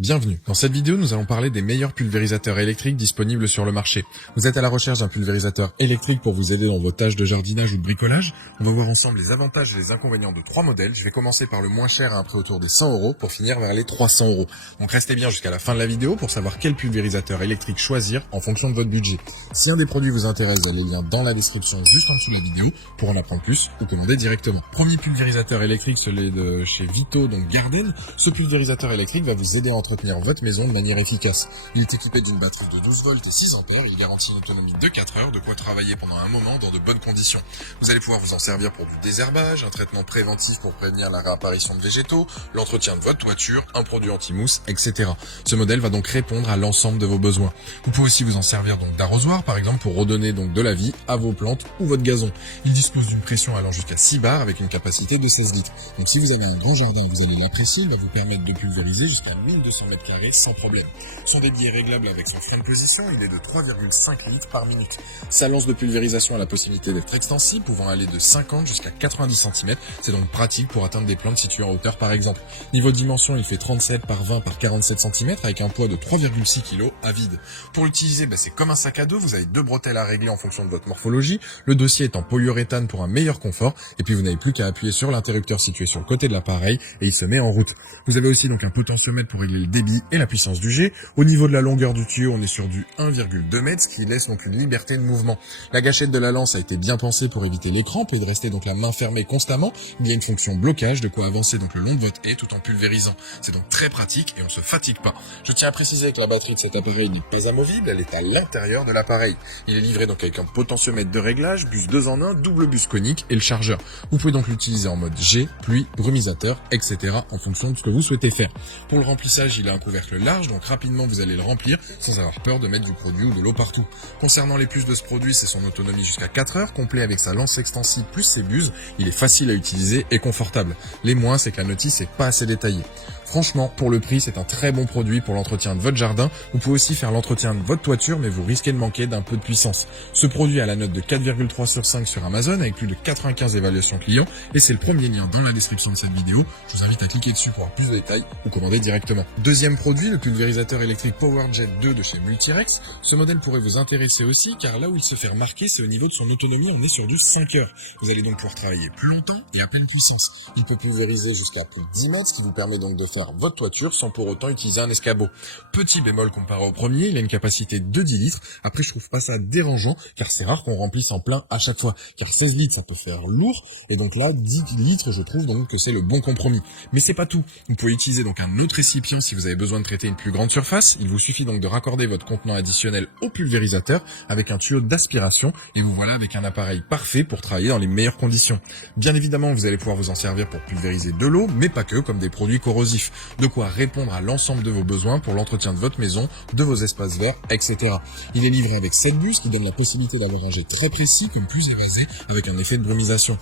Bienvenue. Dans cette vidéo, nous allons parler des meilleurs pulvérisateurs électriques disponibles sur le marché. Vous êtes à la recherche d'un pulvérisateur électrique pour vous aider dans vos tâches de jardinage ou de bricolage? On va voir ensemble les avantages et les inconvénients de 3 modèles. Je vais commencer par le moins cher à un prix autour des 100 € pour finir vers les 300 €. Donc restez bien jusqu'à la fin de la vidéo pour savoir quel pulvérisateur électrique choisir en fonction de votre budget. Si un des produits vous intéresse, vous avez les liens dans la description juste en dessous de la vidéo pour en apprendre plus ou commander directement. Premier pulvérisateur électrique, celui de chez Vito, donc Garden. Ce pulvérisateur électrique va vous aider à entretenir votre maison de manière efficace. Il est équipé d'une batterie de 12 volts et 6 ampères. Il garantit une autonomie de 4 heures, de quoi travailler pendant un moment dans de bonnes conditions. Vous allez pouvoir vous en servir pour du désherbage, un traitement préventif pour prévenir la réapparition de végétaux, l'entretien de votre toiture, un produit anti-mousse, etc. Ce modèle va donc répondre à l'ensemble de vos besoins. Vous pouvez aussi vous en servir donc d'arrosoir, par exemple, pour redonner donc de la vie à vos plantes ou votre gazon. Il dispose d'une pression allant jusqu'à 6 bars avec une capacité de 16 litres. Donc si vous avez un grand jardin, vous allez l'apprécier. Il va vous permettre de pulvériser jusqu'à 1200 mètres carrés sans problème. Son débit est réglable avec son frein de position, il est de 3,5 litres par minute. Sa lance de pulvérisation a la possibilité d'être extensible, pouvant aller de 50 jusqu'à 90 cm. C'est donc pratique pour atteindre des plantes situées en hauteur par exemple. Niveau dimension, il fait 37 par 20 par 47 cm avec un poids de 3,6 kg à vide. Pour l'utiliser, c'est comme un sac à dos, vous avez 2 bretelles à régler en fonction de votre morphologie. Le dossier est en polyuréthane pour un meilleur confort et puis vous n'avez plus qu'à appuyer sur l'interrupteur situé sur le côté de l'appareil et il se met en route. Vous avez aussi donc un potentiomètre pour régler le débit et la puissance du jet. Au niveau de la longueur du tuyau, on est sur du 1,2 m, ce qui laisse donc une liberté de mouvement. La gâchette de la lance a été bien pensée pour éviter les crampes et de rester donc la main fermée constamment. Il y a une fonction blocage, de quoi avancer donc le long de votre haie tout en pulvérisant. C'est donc très pratique et on se fatigue pas. Je tiens à préciser que la batterie de cet appareil n'est pas amovible, elle est à l'intérieur de l'appareil. Il est livré donc avec un potentiomètre de réglage, bus 2 en 1, double bus conique et le chargeur. Vous pouvez donc l'utiliser en mode jet, pluie, brumisateur, etc. en fonction de ce que vous souhaitez faire. Pour le remplissage, il a un couvercle large, donc rapidement vous allez le remplir sans avoir peur de mettre du produit ou de l'eau partout. Concernant les plus de ce produit, c'est son autonomie jusqu'à 4 heures, complet avec sa lance extensible plus ses buses. Il est facile à utiliser et confortable. Les moins, c'est que la notice n'est pas assez détaillée. Franchement, pour le prix, c'est un très bon produit pour l'entretien de votre jardin. Vous pouvez aussi faire l'entretien de votre toiture, mais vous risquez de manquer d'un peu de puissance. Ce produit a la note de 4,3 sur 5 sur Amazon avec plus de 95 évaluations clients et c'est le premier lien dans la description de cette vidéo. Je vous invite à cliquer dessus pour avoir plus de détails ou commander directement. Deuxième produit, le pulvérisateur électrique PowerJet 2 de chez Multirex. Ce modèle pourrait vous intéresser aussi car là où il se fait remarquer, c'est au niveau de son autonomie, on est sur du 5 heures. Vous allez donc pouvoir travailler plus longtemps et à pleine puissance. Il peut pulvériser jusqu'à plus de 10 mètres, ce qui vous permet donc de faire votre toiture sans pour autant utiliser un escabeau. Petit bémol comparé au premier, il a une capacité de 10 litres. Après, je trouve pas ça dérangeant car c'est rare qu'on remplisse en plein à chaque fois. Car 16 litres, ça peut faire lourd. Et donc là, 10 litres, je trouve donc que c'est le bon compromis. Mais c'est pas tout. Vous pouvez utiliser donc un autre récipient si vous avez besoin de traiter une plus grande surface. Il vous suffit donc de raccorder votre contenant additionnel au pulvérisateur avec un tuyau d'aspiration et vous voilà avec un appareil parfait pour travailler dans les meilleures conditions. Bien évidemment, vous allez pouvoir vous en servir pour pulvériser de l'eau, mais pas que, comme des produits corrosifs. De quoi répondre à l'ensemble de vos besoins pour l'entretien de votre maison, de vos espaces verts, etc. Il est livré avec 7 bus qui donnent la possibilité d'avoir un jet très précis comme plus évasé avec un effet de brumisation.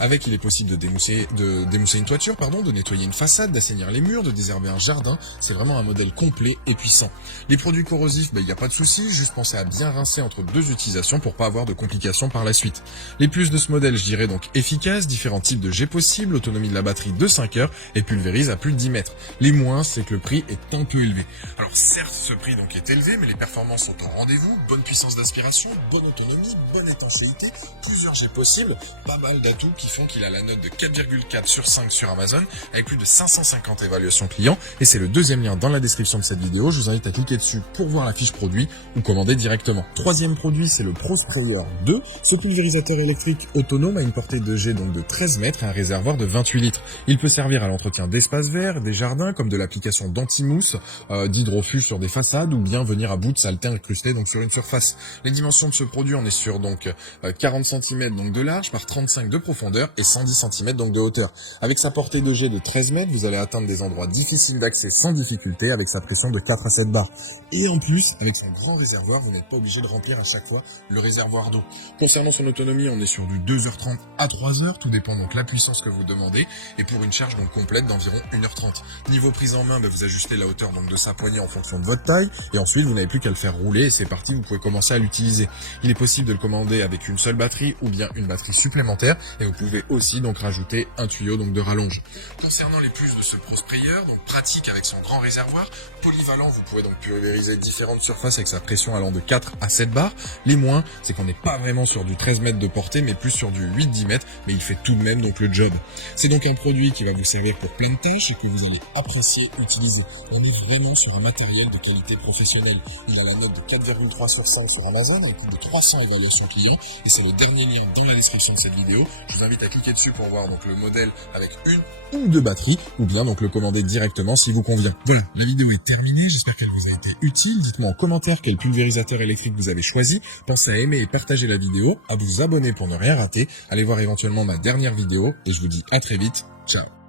Avec, il est possible de démousser une toiture, de nettoyer une façade, d'assainir les murs, de désherber un jardin. C'est vraiment un modèle complet et puissant. Les produits corrosifs, il n'y a pas de souci, juste pensez à bien rincer entre 2 utilisations pour pas avoir de complications par la suite. Les plus de ce modèle, je dirais donc efficace, différents types de jets possibles, autonomie de la batterie de 5 heures et pulvérise à plus de 10 mètres. Les moins, c'est que le prix est un peu élevé. Alors certes, ce prix donc est élevé, mais les performances sont en rendez-vous, bonne puissance d'aspiration, bonne autonomie, bonne étanchéité, plusieurs jets possibles, pas mal d'atouts qui font qu'il a la note de 4,4 sur 5 sur Amazon avec plus de 550 évaluations clients et c'est le deuxième lien dans la description de cette vidéo. Je vous invite à cliquer dessus pour voir la fiche produit ou commander directement. Troisième produit, c'est le Pro Sprayer 2. Ce pulvérisateur électrique autonome a une portée de jet donc de 13 mètres et un réservoir de 28 litres. Il peut servir à l'entretien d'espaces verts, des jardins comme de l'application d'anti-mousse, d'hydrofuge sur des façades ou bien venir à bout de saleté incrustée donc sur une surface. Les dimensions de ce produit, on est sur donc 40 cm donc de large par 35 de profondeur et 110 cm donc de hauteur. Avec sa portée de jet de 13 mètres, vous allez atteindre des endroits difficiles d'accès sans difficulté avec sa pression de 4 à 7 bars. Et en plus, avec son grand réservoir, vous n'êtes pas obligé de remplir à chaque fois le réservoir d'eau. Concernant son autonomie, on est sur du 2h30 à 3h, tout dépend donc de la puissance que vous demandez, et pour une charge donc complète d'environ 1h30. Niveau prise en main, vous ajustez la hauteur donc de sa poignée en fonction de votre taille, et ensuite vous n'avez plus qu'à le faire rouler, et c'est parti, vous pouvez commencer à l'utiliser. Il est possible de le commander avec une seule batterie, ou bien une batterie supplémentaire, et vous pouvez pouvez aussi donc rajouter un tuyau donc de rallonge. Concernant les plus de ce Pro Sprayer, donc pratique avec son grand réservoir, polyvalent, vous pourrez donc pulvériser différentes surfaces avec sa pression allant de 4 à 7 bars. Les moins, c'est qu'on n'est pas vraiment sur du 13 mètres de portée, mais plus sur du 8-10 mètres, mais il fait tout de même donc le job. C'est donc un produit qui va vous servir pour plein de tâches et que vous allez apprécier utiliser. On est vraiment sur un matériel de qualité professionnelle. Il a la note de 4,3 sur 5 sur Amazon, avec plus de 300 évaluations clients, et c'est le dernier lien dans la description de cette vidéo. Je vous invite à cliquer dessus pour voir donc le modèle avec une ou deux batteries, ou bien donc le commander directement si vous convient. Voilà, la vidéo est terminée, j'espère qu'elle vous a été utile. Dites-moi en commentaire quel pulvérisateur électrique vous avez choisi. Pensez à aimer et partager la vidéo, à vous abonner pour ne rien rater. Allez voir éventuellement ma dernière vidéo, et je vous dis à très vite. Ciao.